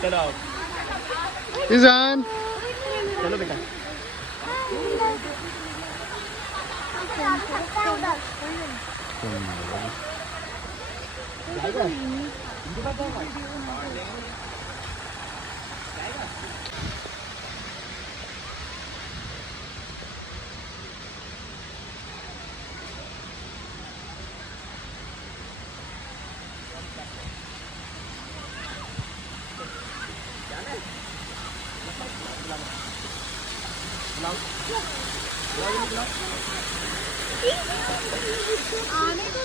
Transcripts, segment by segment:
चलो ईजान चलो बेटा आने को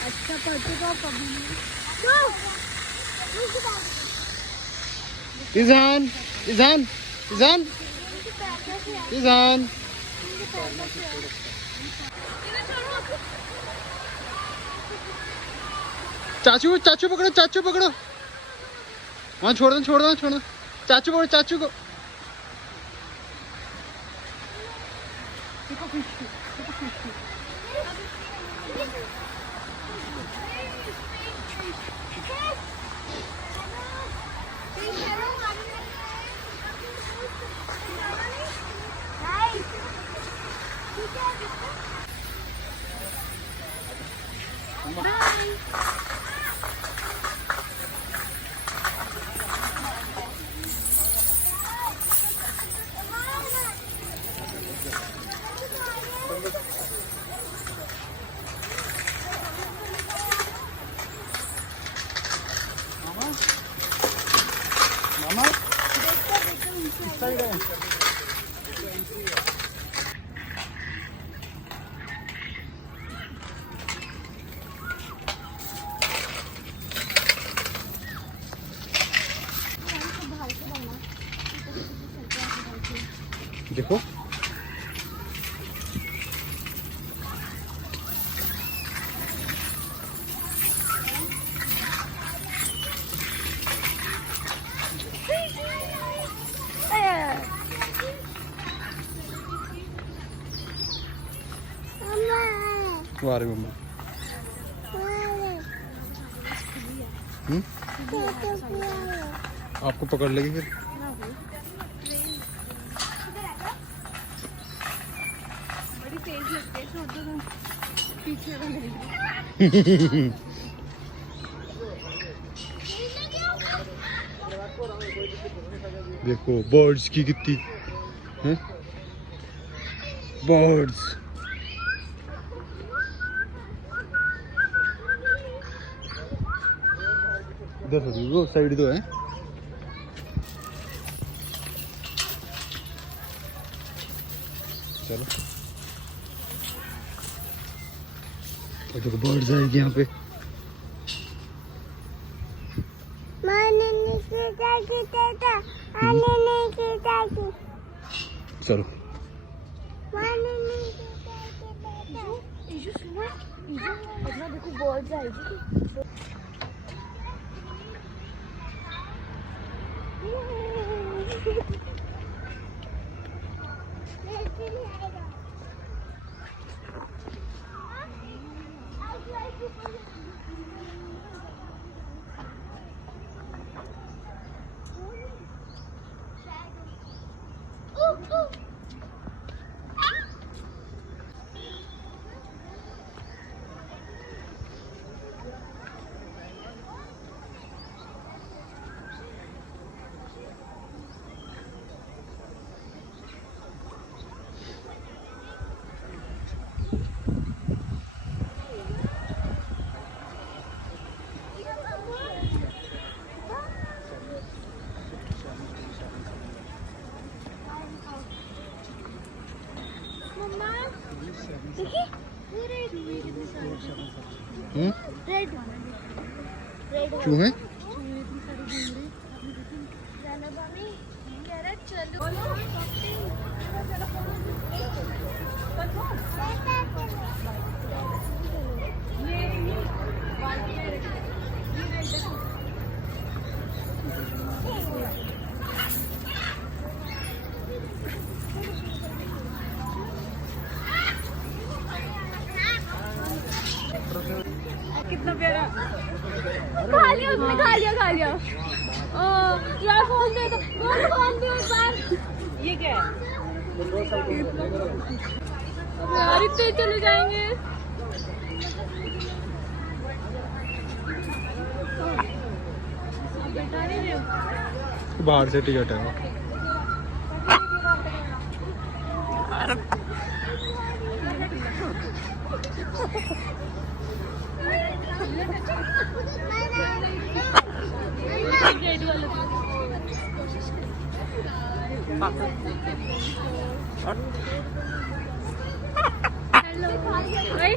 अच्छा पड़ेगा कभी ईजान ईजान ईजान ईजान चाचू चाचू पकड़ो वहाँ छोड़ दो चाचू पकड़ो चाचू को देखो वारे मम्मा आपको पकड़ लेगी फिर बड़ी तेज लगती है तो पीछे देखो बर्ड्स की कितनी हैं बर्ड्स इधर से वो साइड तो है चलो और देखो बर्ड्स आएगी यहाँ पे चलो देखो बर्ड्स आएगी रेड रेड चूहे कितना प्यारा खा लिया उसने खा लिया यार फोन दे दो फोन दे एक बार ये क्या है यार इतने चले जाएंगे बेटा नहीं रहे बाहर से टिकट है हेलो भाई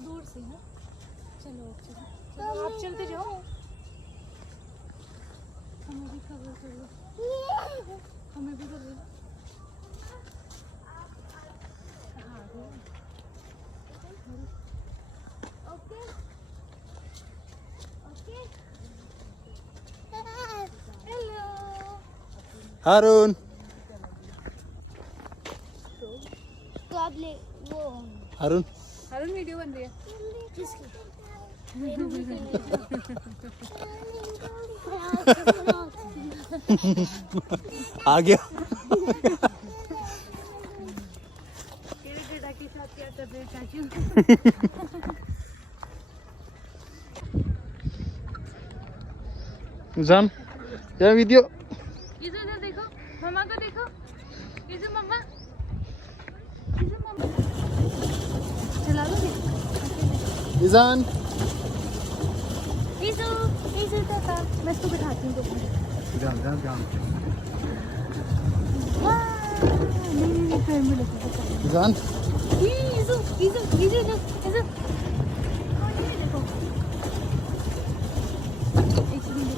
दूर से ना चलो आप चलते जाओ हमें भी खबर करो हमें भी करो ओके ओके हेलो हारून तो आप ले वो हारून हारून वीडियो बन रही है आ गया तेरे बेटा के साथ क्या कर रहे चाचू जान या वीडियो इधर देखो मम्मा को देखो इधर मम्मा चला लो ईजान इधर देखा मैं इसको बिठाती हूँ जान जान जान नहीं ट्रेन में लेकर ईजान इधर देखो एक सेकंड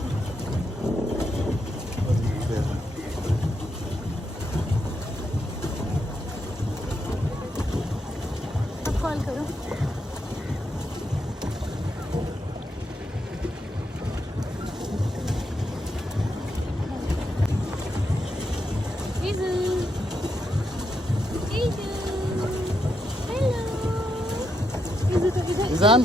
अब कॉल करो ईजान